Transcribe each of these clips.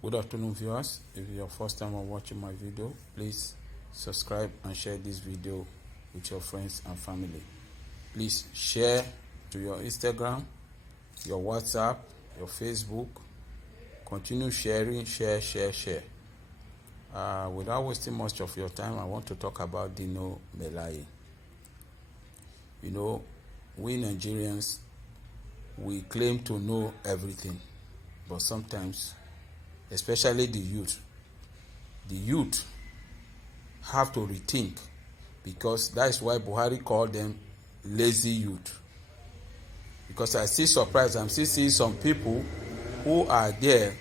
Good afternoon, viewers. If it's your first time on watching my video, please subscribe and share this video with your friends and family. Please share to your Instagram, your WhatsApp, your Facebook. Continue sharing, share. Without wasting much of your time, I want to talk about Dino Melaye. You know, we Nigerians, we claim to know everything, but sometimes, especially the youth have to rethink, because that is why Buhari called them lazy youth. Because I see surprised, I'm still seeing some people who are there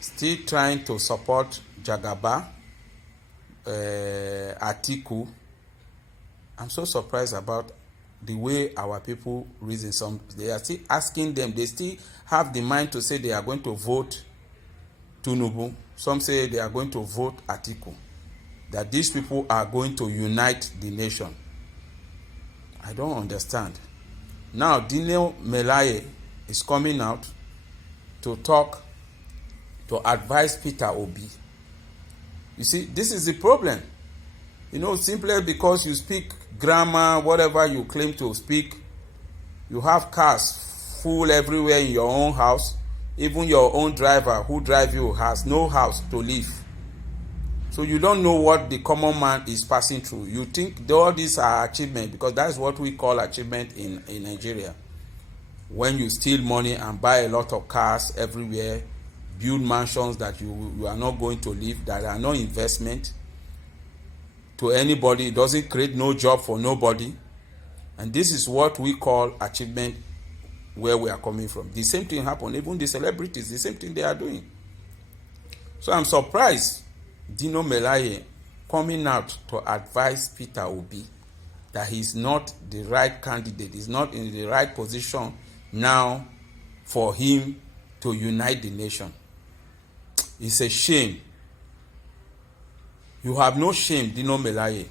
still trying to support Jagaba, Atiku. I'm so surprised about the way our people reason. They are still asking them, they still have the mind to say they are going to vote Tinubu. Some say they are going to vote Atiku. That these people are going to unite the nation. I don't understand. Now, Dino Melaye is coming out to talk, to advise Peter Obi. You see, this is the problem. You know, simply because you speak grammar, whatever you claim to speak, you have cars full everywhere in your own house. Even your own driver who drive you has no house to live. So you don't know what the common man is passing through. You think all these are achievements, because that's what we call achievement in Nigeria. When you steal money and buy a lot of cars everywhere, build mansions that you are not going to live, that are no investment to anybody, it doesn't create no job for nobody. And this is what we call achievement where we are coming from. The same thing happened, even the celebrities, the same thing they are doing. So I'm surprised Dino Melaye coming out to advise Peter Obi that he's not the right candidate, he's not in the right position now for him to unite the nation. It's a shame. You have no shame, Dino Melaye.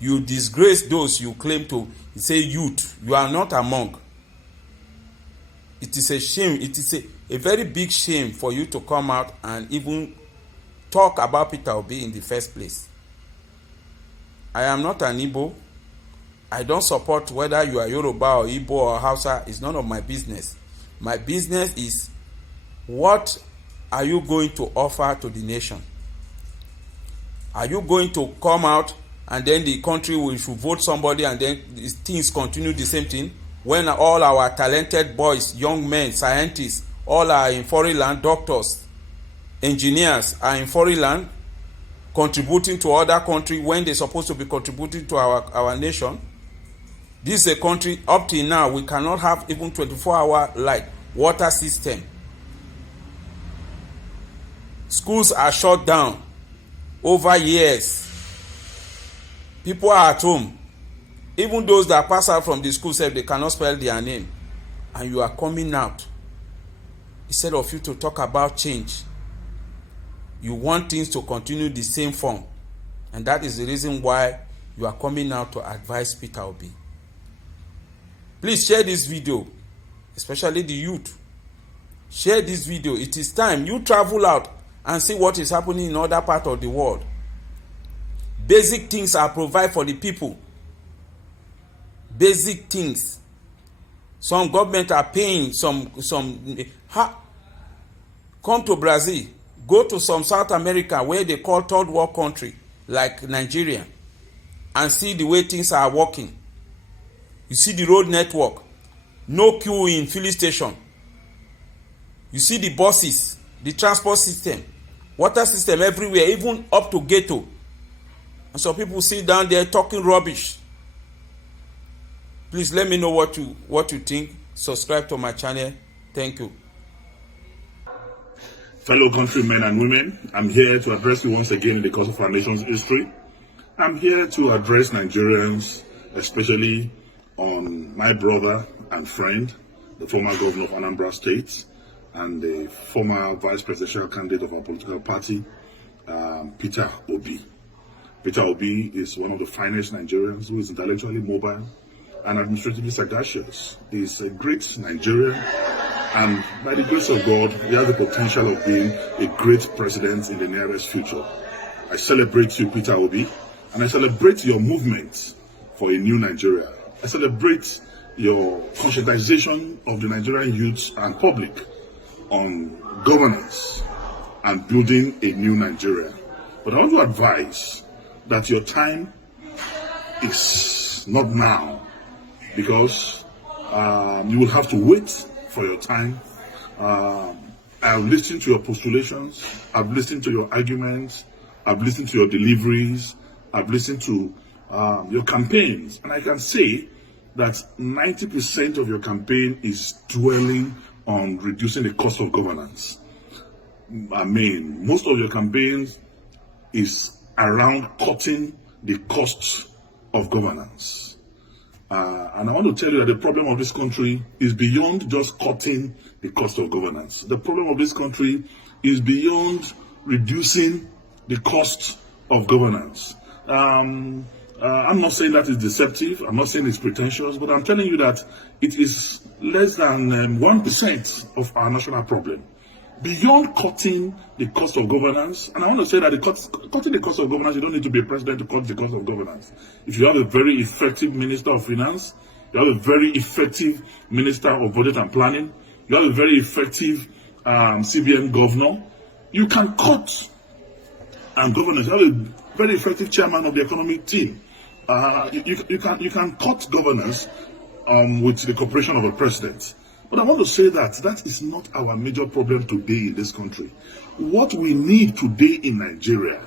You disgrace those you claim to say youth. You are not among. It is a shame. It is a very big shame for you to come out and even talk about Peter Obi in the first place. I am not an Igbo. I don't support whether you are Yoruba or Igbo or Hausa. It's none of my business. My business is, what are you going to offer to the nation? Are you going to come out and then the country should vote somebody and then things continue the same thing? When all our talented boys, young men, scientists, all are in foreign land, doctors, engineers are in foreign land, contributing to other countries when they're supposed to be contributing to our nation. This is a country, up till now, we cannot have even 24-hour light, water system. Schools are shut down over years. People are at home. Even those that pass out from the school say they cannot spell their name. And you are coming out. Instead of you to talk about change, you want things to continue the same form. And that is the reason why you are coming out to advise Peter Obi. Please share this video, especially the youth. Share this video. It is time you travel out and see what is happening in other parts of the world. Basic things are provided for the people. Basic things. Some government are paying come to Brazil, go to some South America where they call third world country like Nigeria, and see the way things are working. You see the road network, no queue in filling station. You see the buses, the transport system, water system everywhere, even up to ghetto. And some people sit down there talking rubbish. Please let me know what you think. Subscribe to my channel. Thank you. Fellow countrymen and women, I'm here to address you once again in the course of our nation's history. I'm here to address Nigerians, especially on my brother and friend, the former governor of Anambra State, and the former vice presidential candidate of our political party, Peter Obi. Peter Obi is one of the finest Nigerians who is intellectually mobile and administratively sagacious. He's a great Nigerian And by the grace of God, he has the potential of being a great president in the nearest future. I celebrate you, Peter Obi, and I celebrate your movement for a new Nigeria. I celebrate your conscientization of the Nigerian youth and public on governance and building a new Nigeria. But I want to advise that your time is not now, because you will have to wait for your time. I've listened to your postulations, I've listened to your arguments, I've listened to your deliveries, I've listened to your campaigns, and I can say that 90% of your campaign is dwelling on reducing the cost of governance. I mean, most of your campaigns is around cutting the costs of governance. And I want to tell you that the problem of this country is beyond just cutting the cost of governance. The problem of this country is beyond reducing the cost of governance. I'm not saying that it's deceptive, I'm not saying it's pretentious, but I'm telling you that it is less than 1% of our national problem. Beyond cutting the cost of governance, and I want to say that cutting the cost of governance, you don't need to be a president to cut the cost of governance. If you have a very effective Minister of Finance, you have a very effective Minister of Budget and Planning, you have a very effective CBN governor, you can cut governance. You have a very effective chairman of the economic team. You can cut governance with the cooperation of a president. But I want to say that that is not our major problem today in this country. What we need today in Nigeria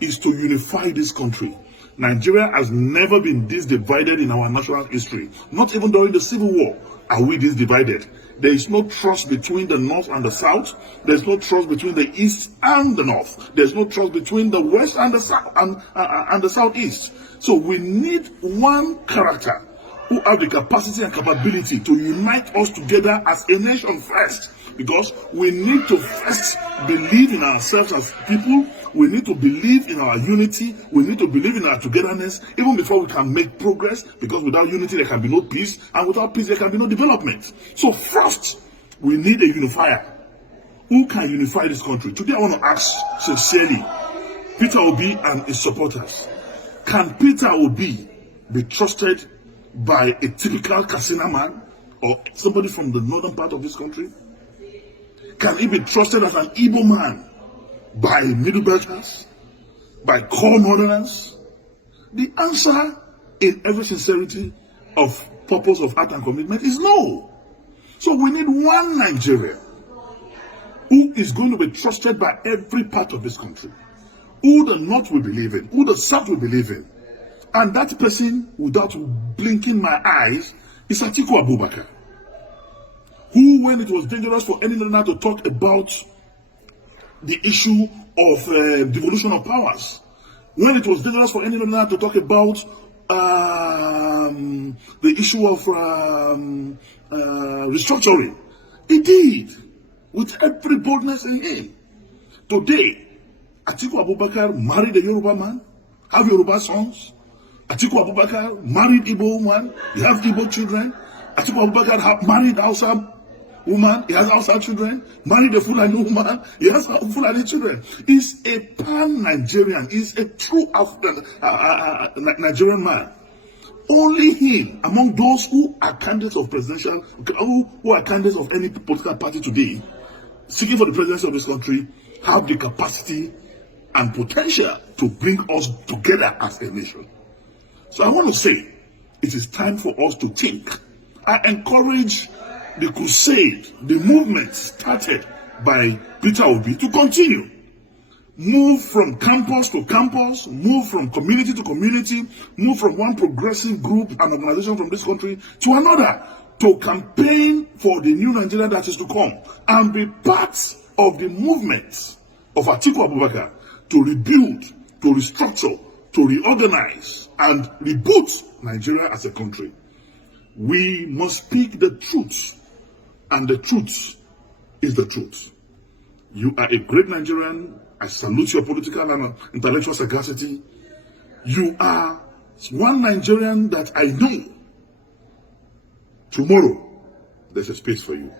is to unify this country. Nigeria has never been this divided in our national history. Not even during the Civil War are we this divided. There is no trust between the North and the South. There's no trust between the East and the North. There's no trust between the West and the South and the Southeast. So we need one character who have the capacity and capability to unite us together as a nation first. Because we need to first believe in ourselves as people. We need to believe in our unity. We need to believe in our togetherness even before we can make progress. Because without unity there can be no peace, and without peace there can be no development. So first, we need a unifier. Who can unify this country? Today I want to ask sincerely, Peter Obi and his supporters, can Peter Obi be trusted by a typical Katsina man or somebody from the northern part of this country? Can he be trusted as an Igbo man by Middle Belters, by core northerners? The answer, in every sincerity of purpose of heart and commitment, is no. So we need one Nigeria who is going to be trusted by every part of this country, who the North will believe in, who the South will believe in. And that person, without blinking my eyes, is Atiku Abubakar, who, when it was dangerous for any northerner to talk about the issue of devolution of powers, when it was dangerous for any northerner to talk about the issue of restructuring, he did, with every boldness in him. Today, Atiku Abubakar married a Yoruba man, have Yoruba sons. Atiku Abubakar married Igbo woman, he has Igbo children. Atiku Abubakar married Hausa woman, he has Hausa children. Married a Fulani woman, he has Fulani children. He's a pan-Nigerian, he's a true African Nigerian man. Only him, among those who are candidates of presidential, who are candidates of any political party today, seeking for the presidency of this country, have the capacity and potential to bring us together as a nation. So I want to say, it is time for us to think. I encourage the crusade, the movement started by Peter Obi to continue. Move from campus to campus, move from community to community, move from one progressive group and organization from this country to another, to campaign for the new Nigeria that is to come, and be part of the movement of Atiku Abubakar to rebuild, to restructure, to reorganize, and reboot Nigeria as a country. We must speak the truth, and the truth is the truth. You are a great Nigerian. I salute your political and intellectual sagacity. You are one Nigerian that I know. Tomorrow, there's a space for you.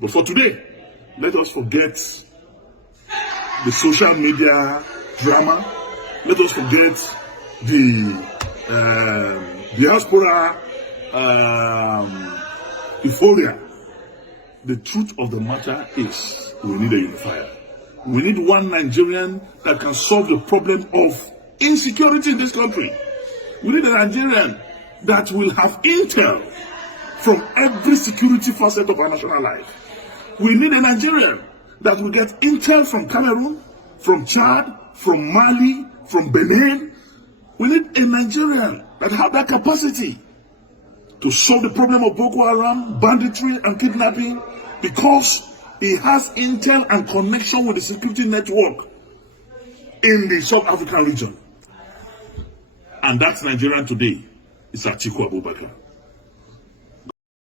But for today, let us forget the social media drama. Let us forget the diaspora euphoria. The truth of the matter is we need a unifier. We need one Nigerian that can solve the problem of insecurity in this country. We need a Nigerian that will have intel from every security facet of our national life. We need a Nigerian that will get intel from Cameroon, from Chad, from Mali, from Benin. We need a Nigerian that has that capacity to solve the problem of Boko Haram, banditry, and kidnapping, because he has intel and connection with the security network in the South African region. And that's Nigerian today. It's Atiku Abubakar.